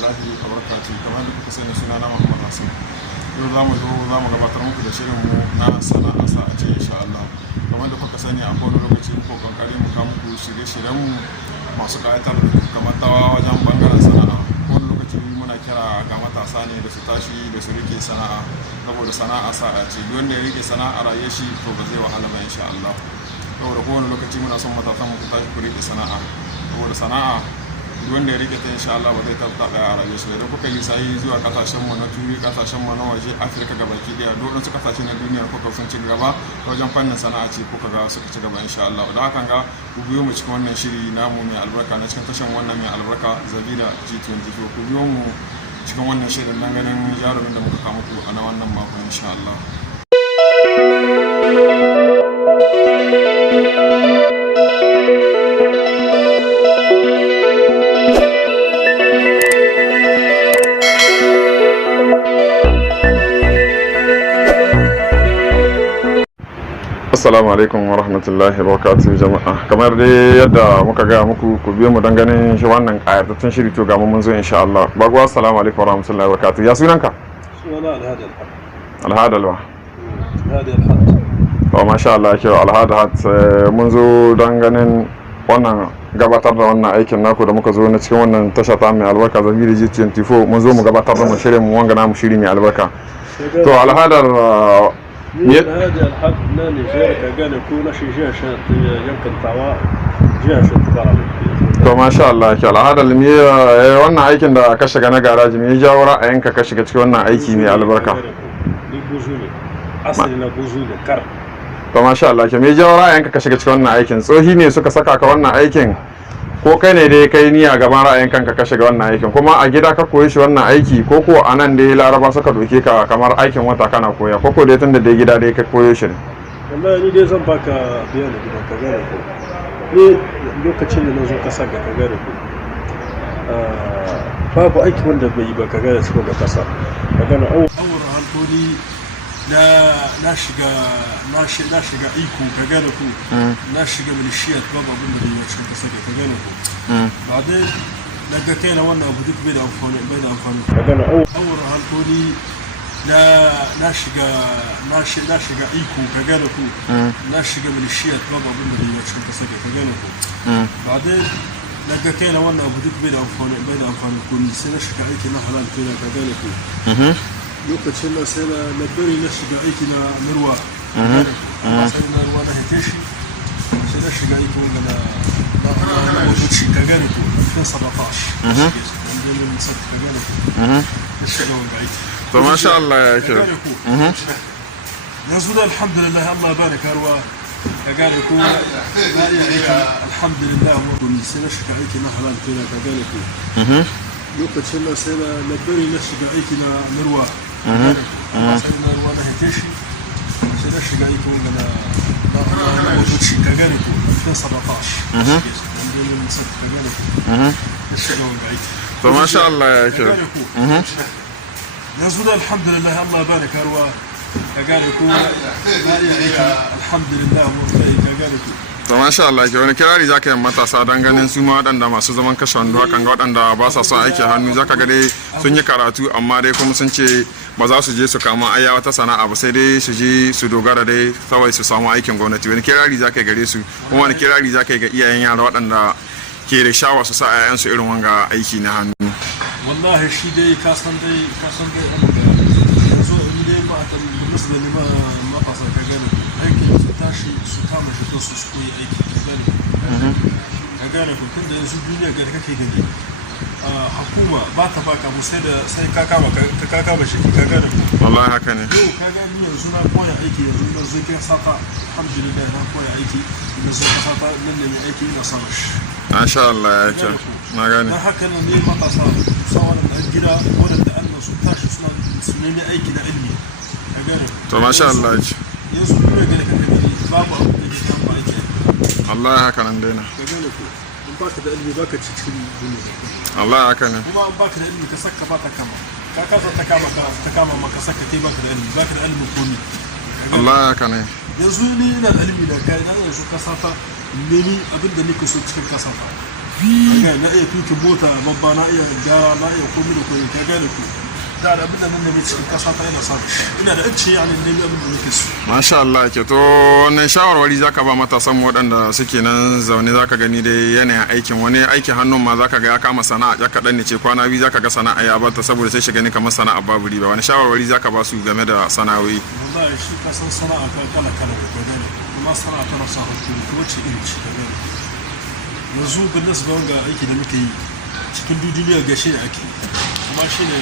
rahmatullahi wa barakatuh. Kamar da kuka sani sunana Muhammad Hassan. Yau za mu gabatar muku da shirin mu na sana'a sa a ce insha Allah. Kamar da kuka sani a kowane lokaci ko kankare mu ka muku shirye-shiryen mu masu ƙayatar kamar tawa wajen bangaren sana'a. Kowane lokaci muna kira ga matasa ne da su tashi da su rike sana'a, saboda sana'a sa a ce wanda ya rike sana'a rayuwar shi to ba zai wahala ba insha Allah. Saboda kowane lokaci muna son matasan mu ku tashi ku rike sana'a, saboda sana'a wanda ya rike ta insha Allah ba zai tabbata a rayuwar shi. Idan kuka yi sai zuwa kasashen mu na turi, kasashen mu na waje, Afirka gabaki daya, duk wasu kasashe na duniya kuka sun ci gaba wajen fannin sana'a ce kuka ga suka ci gaba insha Allah. Da hakan ga ku biyo mu cikin wannan shiri namu mai albarka na cikin tashan wannan mai albarka Zabira G24. Ku biyo mu cikin wannan shirin nan ganin jarumin da muka kama ku a na wannan mako insha Allah. Assalamu alaikum wa rahmatullahi wa barakatuhu jama'a. Kamar dai yadda muka gaya muku ku biyo mu dan ganin shi wannan ƙayatattun shiri to ga mun zo insha Allah. Bagwa assalamu alaikum wa rahmatullahi wa barakatuhu. Ya sunanka? Sunana Alhadi Alhad. Alhad Alwa. Alhadi Alhad. To masha Allah kyau Alhad Alhad, mun zo dan ganin wannan gabatar da wannan aikin naku da muka zo na cikin wannan tasha ta mai albarka Zabira G24. Mun zo mu gabatar da mu shirin mu wanga namu shiri mai albarka. To Alhadar ni Alhadi Alhad na Nijar ka gane ko na shi jiya shan yankin tawa jiya shan tabara. To masha Allah kyau Alhadar me wannan aikin da ka shiga na garaji me ya jawo ra'ayinka ka shiga cikin wannan aiki mai albarka? Ni buzu ne. Asali na buzu ne kar. To masha Allah kyau me ya jawo ra'ayinka ka shiga cikin wannan aikin? Tsohi ne suka saka ka wannan aikin ko kai ne dai kai niyya gaban ra'ayin kanka ka shiga wannan aikin, kuma a gida ka koyi shi wannan aiki ko ko a nan dai Laraba suka doke ka kamar aikin wata kana koya ko ko dai tun da dai gida dai ka koyo shi ne? Wallahi ni dai zan baka bayani gidan ka gane ko ni lokacin da na zo kasa ga ka gane ko babu aiki wanda bai yi ba ka gane su ga kasa ka gane awar hankali na shiga iko ka gane ko na shiga milishiyat babu abin da ya cikin kasa ka gane ko ba dai daga kai na wannan abu duk bai da amfani ka gane awar hankali na shiga iko ka gane ko na shiga milishiyat babu abin da ya cikin kasa ka gane ko ba dai daga kai na wannan abu duk bai da amfani ko sai na shiga aiki na halal kai ka gane ko lokacin na sai na bari na shiga aiki na ruwa sai na ruwa na hake shi sai na shiga aiki wanda na motoci ka gane ko kan 17 wanda ne musa ka gane ko na shiga wanda aiki. To masha Allah ya ke yanzu da alhamdulillah Allah baraka ruwa ka gane ko na iya aiki alhamdulillah mun sai na shiga aiki na halal kai ka gane ko lokacin na sai na bari na shiga aiki na ruwa sai na ruwa na hake shi sai na shiga aiki wanda na motoci ka gane ko kan 17 wanda ne musa ka gane ko na shiga wanda aiki. To masha Allah ya ke yanzu da alhamdulillah Allah baraka ruwa ka gane ko na iya aiki alhamdulillah mun ka gane ko. To masha Allah ke wani kirari zaka yi matasa dan ganin su ma waɗanda masu zaman kashe wando hakan ga waɗanda ba sa son aiki hannu zaka ga dai sun yi karatu amma dai kuma sun ce ba za su je su kama ayya wata sana'a ba sai dai su je su dogara dai kawai su samu aikin gwamnati. Wani kirari zaka yi gare su kuma wani kirari zaka yi ga iyayen yara waɗanda ke da shawa su sa 'ya'yansu irin wanga aiki na hannu? Wallahi shi dai ka san dai yanzu in dai ba ta musulmi ma matasa ka gane aiki su tashi su kama shi su koyi aiki ka gane ko tun da yanzu duniya ga kake gani hukuma ba ta baka mu sai ka kama shi ka gane ko. Wallahi haka ne. Yau ka gani yanzu na koya aiki yanzu na zai kai sata alhamdulillah na koya aiki da zai ka sata nan ne aiki ina samu shi. Masha Allah ya ce na gane. Na haka ne matasa sauran da gida wadanda Allah su tashi su nemi aiki na ilmi ka gane. To masha Allah ya ce. Yanzu duniya ga kake gani babu abu da ke kan aiki. Allah ya haka nan daina. Ka gane ko in baka da ilmi baka cikin duniya. Allah haka ne. Kuma in baka da ilmi ka saka ba ta kama. Ka kasa ta kama maka saka kai baka da ilmi komai. Allah haka ne. Yanzu ni ina da ilmi da kai na yanzu kasa ta nemi abin da nake so cikin kasa ta. kaga na iya tukin mota babba na iya gyara na iya komai da komai ka gane ku da abin da nan da cikin kasa ta ina samu ina da ance yani ne abin da nake so masha Allah ke to wannan shawarwari zaka ba matasan mu waɗanda suke nan zaune zaka gani dai yanayin aikin wani aikin hannun ma zaka ga ya kama sana'a ya kaɗan ne ce kwana biyu zaka ga sana'a ya bata saboda sai shi gani kamar sana'a babu riba wani shawarwari zaka ba su game da sana'o'i wallahi shi ka san sana'a kala kala ka gane kuma sana'a tana sa hakuri kuma ce irin ci ka gane yanzu business ba wanga aiki da muke yi cikin duniya gashe da ake kuma shine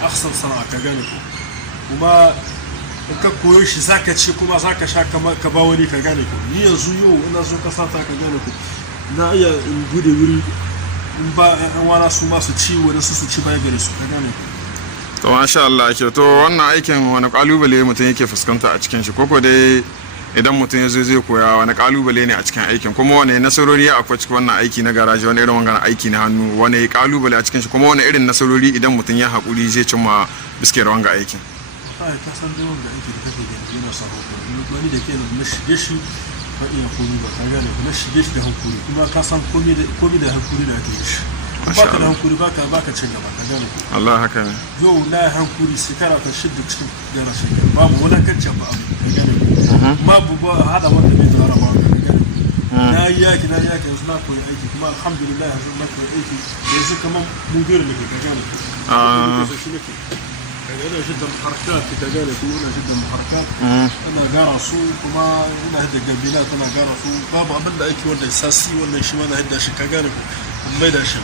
ahsan sana'a ka gane ko kuma in ka koyo shi zaka ci kuma zaka sha ka ba wani ka gane ko ni yanzu yau ina so ka sata ka gane ko na iya in gude wuri in ba an wana su ma su ci wani su ci baya gare su ka gane ko to masha Allah ke to wannan aikin wani kalubale mutum yake fuskanta a cikin shi koko dai idan mutum ya zo zai koya wani kalubale ne a cikin aikin kuma wani nasarori akwai cikin wannan aiki na garaji wani irin wannan aiki na hannu wani kalubale a cikin shi kuma wani irin nasarori idan mutum ya haƙuri zai cimma biskiyar wanga aikin ai ka san dai wanga aiki da kake gani yana sa hakuri wani da ke na shige shi ba iya komi ba ka gane na shige shi da hakuri kuma ka san komi da hakuri da ake yi shi baka da hankuri baka cin gaba ka gane ko Allah haka ne yau na hankuri shekara ta shidda cikin gara shekara babu wani kancin ba abu ka gane ko babu ba hada wanda bai zara ba ka gane na yi yaki yanzu na koyi aiki kuma alhamdulillah yanzu na koyi aiki yanzu kamar mudir ne ka gane ko shi nake ina shidda muharrakat ka gane ko ina shidda muharrakat ana gara su kuma ina hidda gabila tana gara su babu abin da aiki wanda sasi wannan shi ma na hidda shi ka gane ko mai da shi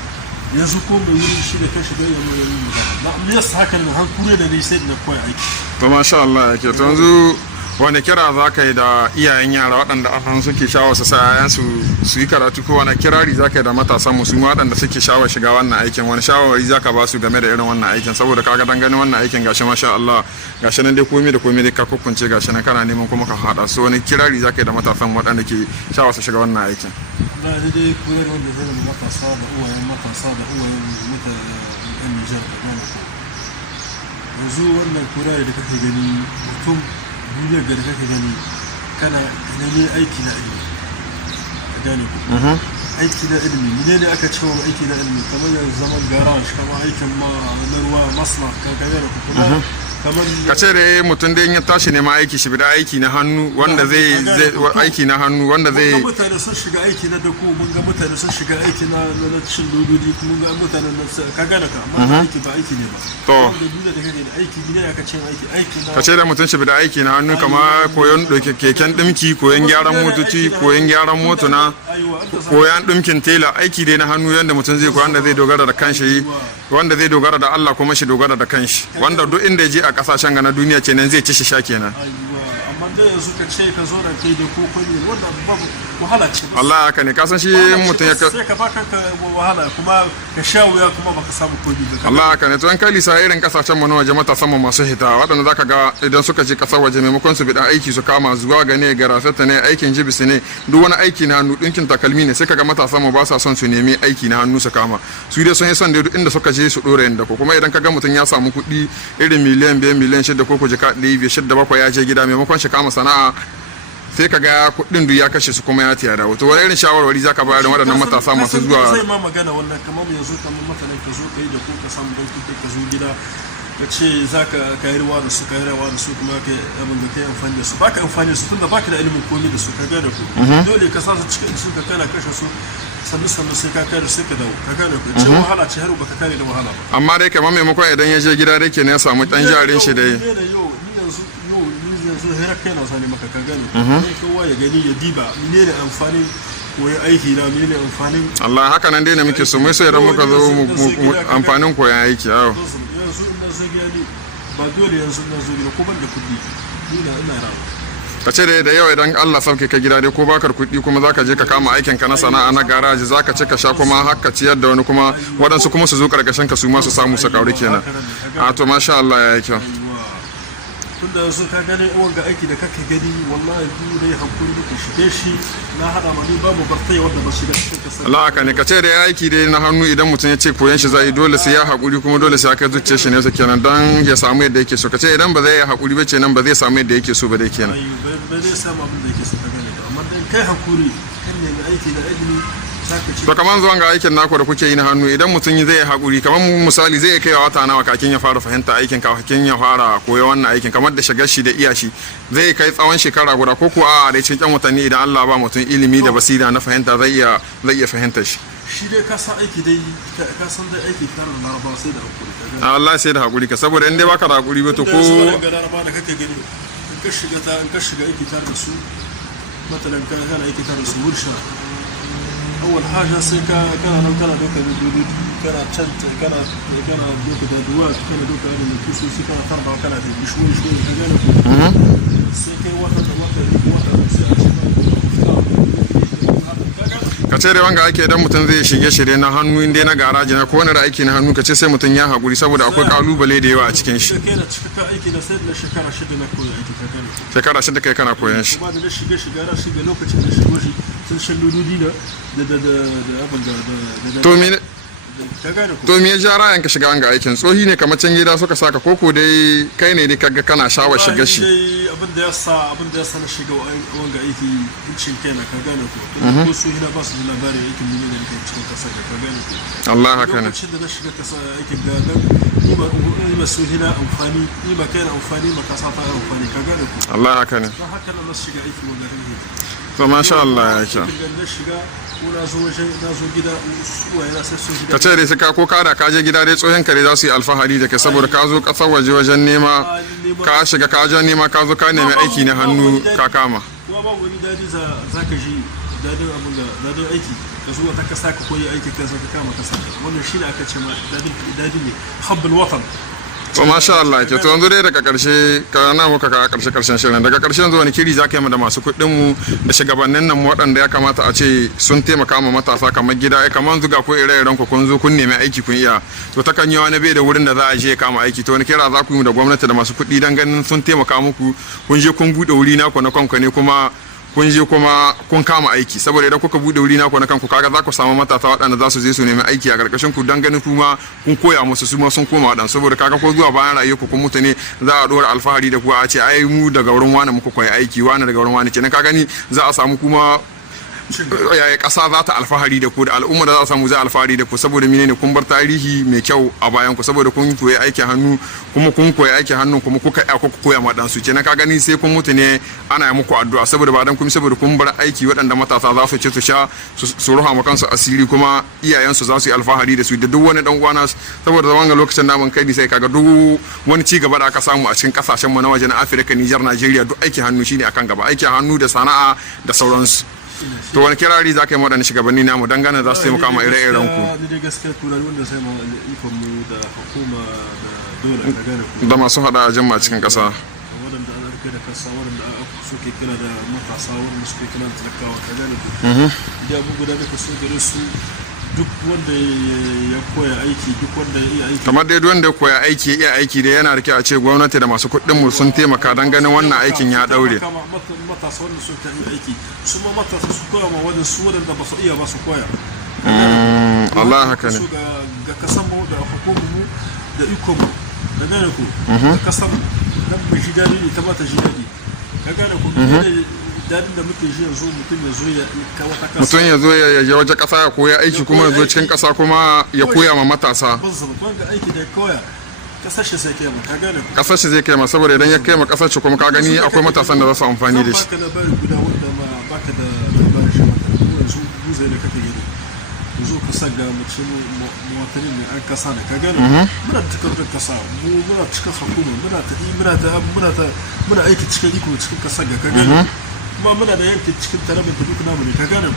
yanzu ko mai wuri shi da kashi da yin mai magana na me yasa haka ne hankuri da ni sai da koyi aiki to masha Allah yake to yanzu wani kira za ka yi da iyayen yara waɗanda an suke shawar su sa yayan su yi karatu ko wani kirari za ka yi da matasan mu su waɗanda suke shawar shiga wannan aikin wani shawarwari za ka ba su game da irin wannan aikin saboda kaga dan ganin wannan aikin gashi masha Allah gashi nan dai komai da komai dai ka kokkunce gashi nan kana neman kuma ka hada su wani kirari za ka yi da matasan waɗanda ke shawar su shiga wannan aikin na dai koyar wanda zai matasa da uwayen mutane yan Nijar da gane ko yanzu wannan kurare da kake gani mutum duniyar da kake gani kana ne aiki na ilimi ka gane ko aiki na ilimi ne aka cewa aiki na ilimi kamar yanzu zaman garage kamar aikin na ruwa masna ka gane ko kuma ka ce da mutum da ya tashi nema aiki shi bida aiki na hannu wanda zai aiki na hannu wanda zai mun ga mutane sun shiga aiki na dako mun ga mutane sun shiga aiki na cin lododi mun ga mutane ka gane ka amma aiki ba aiki ne ba to da kake da aiki ne aka ce aiki na ka ce da mutum shi bida aiki na hannu kama koyon keken dimki koyon gyaran motoci koyon gyaran motuna koyon dimkin tela aiki dai na hannu yanda mutum zai koyi wanda zai dogara da kanshi wanda zai dogara da Allah kuma shi dogara da kanshi wanda duk inda ya je a kasashen ga na duniya kenan zai ci shi sha kenan amma da yanzu ka ce ka zo da kai da koko ne wanda babu wahala ce Allah haka ne ka san shi mutum ya sai ka baka wahala kuma ka sha wuya kuma baka samu kodi ba Allah haka ne to an kai lisa irin kasashen mu na waje matasan mu masu hita waɗanda zaka ga idan suka je kasar waje maimakon su bi dan aiki su kama zuwa ga ne garafeta ne aikin jibis ne duk wani aiki na hannu dinkin takalmi ne sai kaga matasan mu ba sa son su nemi aiki na hannu su kama su dai sun yi son da duk inda suka je su dora inda ko kuma idan kaga mutum ya samu kuɗi irin miliyan 5 miliyan 6 ko jika 100 6 7 ya je gida maimakon shi kama sana'a sai ka ga kuɗin duk ya kashe su kuma ya tiya da wato wani irin shawarwari za ka bayar da waɗannan matasa masu zuwa zai ma magana wannan kamar yanzu kamar mutanen ka zo kai da ko ka samu dan kuɗi ka zo gida ka ce za ka kai rawa da su kuma ka abin da kai amfani da su baka amfani da su tunda baka da ilimin komai da su ka gane ku dole ka sa su cikin su ka kana kashe su sannu sai ka kare sai ka dawo ka gane ku ce wahala ce har ba ka kare da wahala ba amma dai kamar maimakon idan ya je gida dai kenan ya samu dan jarin shi dai yanzu hira kai na sani maka ka gane sai kowa ya gani ya diba menene amfanin koyi aiki na menene amfanin Allah haka nan dai ne muke so mai so idan muka zo amfanin koyan aiki yawo yanzu ina zo gani ba dole yanzu ina zo gida ko ban da kuɗi ina rawa ka ce da yau idan Allah sauke ka gida dai ko bakar kuɗi kuma zaka je ka kama aikin ka na sana'a na garaji zaka ci ka sha kuma haka ciyar da wani kuma waɗansu kuma su zo karkashin ka su ma su samu su kauri kenan a to masha Allah ya yi kyau tunda yanzu ka gane wanga aiki da kake gani wallahi duk dai hankuri muke shige shi na hada ma ni babu bartai wanda ba shiga cikin kasar Allah haka ne ka ce da aiki dai na hannu idan mutum ya ce koyan shi zai dole sai ya hakuri kuma dole sai ya kai zuciyar shi ne su kenan dan ya samu yadda yake so ka ce idan ba zai yi hakuri ba kenan ba zai samu yadda yake so ba dai kenan ba zai samu abin da yake so ka gane amma dan kai hakuri kan ne aiki da ilimi to kamar zuwan ga aikin naku da kuke yi na hannu idan mutum zai yi haƙuri kamar misali zai kai wata nawa kakin ya fara fahimta aikin kakin ya fara koyo wannan aikin kamar da shigar shi da iya shi zai kai tsawon shekara guda ko kuwa a da cikin watanni idan Allah ba mutum ilimi da basira na fahimta zai iya fahimta shi dai ka san aiki dai ka san dai aiki kan laraba sai da hakuri Allah sai da hakuri ka saboda in dai baka da hakuri ba to ko ga laraba da kake gani in ka shiga aiki tare da su مثلا كان اي كتاب اسمه ورشه اول حاجه سيكا كان دوكا دودود كان تشنت كان دوكا دوات كان دوكا الكوسو كان تربع كان شوي كان سيكا واحد ka ce da wanga ake idan mutum zai shirye na hannu inda na garaji na kowane da aiki na hannu ka ce sai mutum ya haƙuri saboda akwai kalubale da yawa a cikin shi shekara shida kai kana koyan shi to me ya ja ra'ayin ka shiga wanga aikin tsohi ne kamar can gida suka saka koko dai kai ne dai kaga kana shawar shiga shi abin da ya sa na shiga wanga aiki cin kai na ka gane ko su hina ba su da labari aikin ne da nake cikin kasar ka gane ko Allah haka ne lokacin da na shiga kasar aikin ga dan ba su hina amfani ni ba kai na amfani ba kasa ta amfani ka gane ko Allah haka ne don haka na shiga aiki wanga aiki to masha Allah ya kyau ka ce dai ka ko kada ka je gida dai tsohon kare za su yi alfahari da kai saboda ka zo kasar waje wajen nema ka shiga ka wajen nema ka zo ka nemi aiki na hannu ka kama kuma ba wani dadi za ka ji dadin abin da dadin aiki ka zo ta kasa ka koyi aiki ka zo ka kama kasa wannan shine aka ce ma dadi ne habbul watan to masha Allah ke to yanzu dai daga karshe kana muka ka karshen shirin daga karshen zuwa ni kiri zaka yi da masu kuɗin mu da shugabannin nan waɗanda ya kamata a ce sun taimaka ma matasa kamar gida kamar zuga ko ire-iren ku kun zo kun nemi aiki kun iya to ta kan yi wani bai da wurin da za a je kama aiki to wani kira za ku yi da gwamnati da masu kuɗi dan ganin sun taimaka muku kun je kun buɗe wuri naku na kanku ne kuma kun je kuma kun kama aiki saboda idan kuka bude wuri naku na kanku kaga za ku samu matasa waɗanda za su je su nemi aiki a ƙarƙashin ku don ganin kuma kun koya musu su ma sun koma waɗanda saboda kaga ko zuwa bayan rayuwa kun mutu ne za a ɗora alfahari da ku a ce ai mu daga wurin wani muka koyi aiki wani daga wurin wani kenan ka gani za a samu kuma ƙasa za ta alfahari da ku da al'umma da za a samu za alfahari da ku saboda menene kun bar tarihi mai kyau a bayan ku saboda kun koyi aikin hannu kuma kun koyi aikin hannu kuma kuka koya ma dan su kenan ka gani sai kun mutu ne ana yi muku addu'a saboda ba dan kun saboda kun bar aiki waɗanda matasa za su ci su sha su ruha ma kansu asiri kuma iyayensu za su yi alfahari da su da duk wani dan uwana saboda zaman lokacin namun kai sai kaga duk wani ci gaba da aka samu a cikin kasashen mu na waje na Afirka Niger Najeriya duk aikin hannu shine akan gaba aikin hannu da sana'a da sauransu to wani kirari za ka yi waɗanda shugabanni namu dangane za su taimaka ma ire-iren ku ni dai gaskiya turani wanda sai mu ikon mu da hukuma da dole ka gane ku da masu hada a jama'a cikin ƙasa waɗanda an rike da kasa waɗanda suke kira da matasa waɗanda suke kira da talakawa ka gane ku da abu guda da ka so gare su duk wanda ya koya aiki duk wanda ya iya aiki kamar dai wanda ya koya aiki ya iya aiki da yana da kyau a ce gwamnati da masu kuɗin mu sun taimaka don ganin wannan aikin ya daure matasa wanda sun ta iya aiki su ma matasa su koya ma wajen su waɗanda ba su iya ba su koya Allah haka ne ga kasan mu da hukumar mu da ikon mu da gane ku da kasan nan mu ji daɗi ita ma ta ji daɗi ka gane ku dadin da muke ji yanzu mutum ya zo ya wata kasa mutum ya zo ya je waje kasa ya koya aiki kuma ya zo cikin kasa kuma ya koya ma matasa wanda aiki da koya kasar shi sai kai ma ka gane kasar shi zai kai ma saboda idan ya kai ma kasar shi kuma ka gani akwai matasan da za su amfani da shi baka labari guda wanda ma baka da labarin shi mata yanzu guzai da kake gani yanzu ka saga mutum mawatani ne an kasa da ka gane muna da takardar kasa muna cikin hukuma muna aiki cikin iko cikin kasar ga ka gane kuma muna da yankin cikin tarabin da duk namu ne ka gane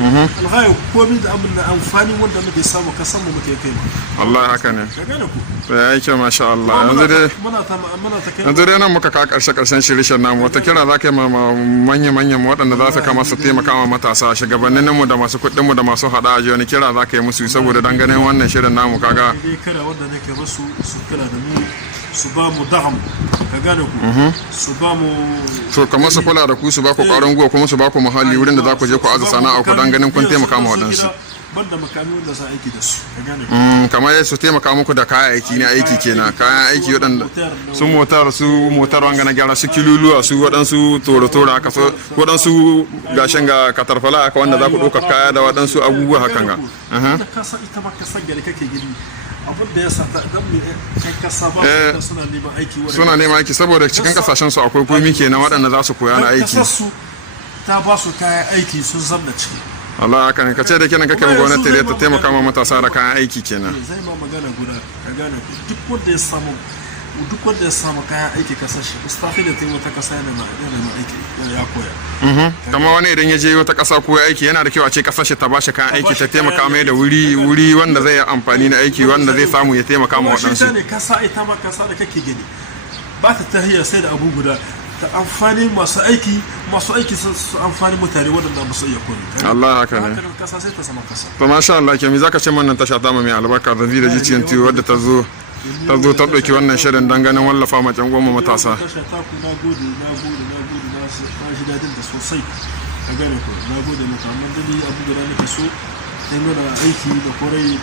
alhaya komai da abin da amfani wanda muke samu kasan mu muke kai Allah haka ne ka gane ku sai yake masha Allah yanzu dai nan muka ka karshen shirishin namu wata kira za ka yi manya-manyan waɗanda za su kama su taimaka ma matasa shugabannin mu da masu kuɗin mu da masu hada aji wani kira za ka yi musu saboda dan ganin wannan shirin namu kaga kira wanda nake musu su kira da mu su ba mu daham ka gane ku su ba mu so kamar su kula da ku su ba ku ƙwarin gwiwa kuma su ba ku muhalli wurin da za ku je ku aza sana'a ku dan ganin kun taimaka ma waɗansu. Banda makami wanda za aiki da su ka gane kamar su taimaka muku da kayan aiki ne aiki kenan kayan aiki waɗanda su motar wanga na gyara su kiluluwa su waɗansu toro haka so waɗansu gashin ga katarfala haka wanda za ku ɗauka kaya da waɗansu abubuwa hakan ga ita ba ka san gari kake gini abin da ya sata dan me kai kasa ba suna neman aiki suna neman aiki saboda cikin kasashen su akwai komi kenan waɗanda za su koya na aiki ta ba su kayan aiki sun zanna ciki Allah haka ne ka ce da kenan kake gwamnati da ta taimaka ma matasa da kayan aiki kenan zai ma magana guda ka gane duk wanda ya samu kayan aiki kasashe mustafi da ta yi wata kasa yana aiki ya koya kamar wani idan ya je wata kasa ko aiki yana da kyau a ce kasashe ta bashi kayan aiki ta taimaka mai da wuri wanda zai yi amfani na aiki wanda zai samu ya taimaka ma waɗansu ne kasa ita ma kasa da kake gani ba ta tahiyar sai da abu guda ta amfani masu aiki su amfani mutane waɗanda ba su iya komi Allah haka ne kasa sai ta zama kasa to masha Allah ke mi zaka ce wannan tasha ta mai albarka da da jiciyan tiyo wadda ta zo ta ɗauki wannan shirin dan ganin wallafa ma can goma matasa tasha ta ku na gode na ji dadin da sosai ka gane ko na gode maka amma dai abu da nake so sai mana aiki da korai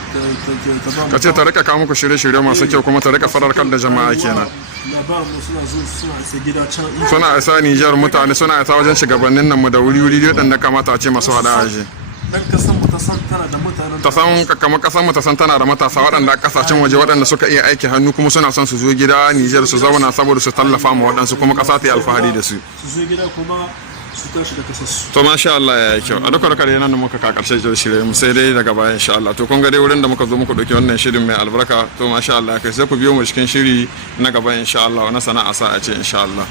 ta ba mu ka ce ta rika kawo muku shirye-shirye masu kyau kuma ta rika fararkar da jama'a kenan labarin suna isa gida can suna isa Nijar mutane suna isa wajen shugabannin nan mu da wuri waɗanda kamata a ce masu hada aji dan kasan mu ta san tana da mutanen ta san kamar kasan mu ta san tana da matasa waɗanda kasashen waje waɗanda suka iya aiki hannu kuma suna son su zo gida Nijar su zauna saboda su tallafa ma waɗansu kuma ƙasa ta yi alfahari da su zo gida kuma su tashi da kasarsu to masha Allah ya yi kyau a duka da nan da muka ka karshe shirye mu sai dai daga baya insha Allah to kun ga dai wurin da muka zo muku dauki wannan shirin mai albarka to masha Allah kai sai ku biyo mu cikin shiri na gaba insha Allah na sana'a sa a ce insha Allah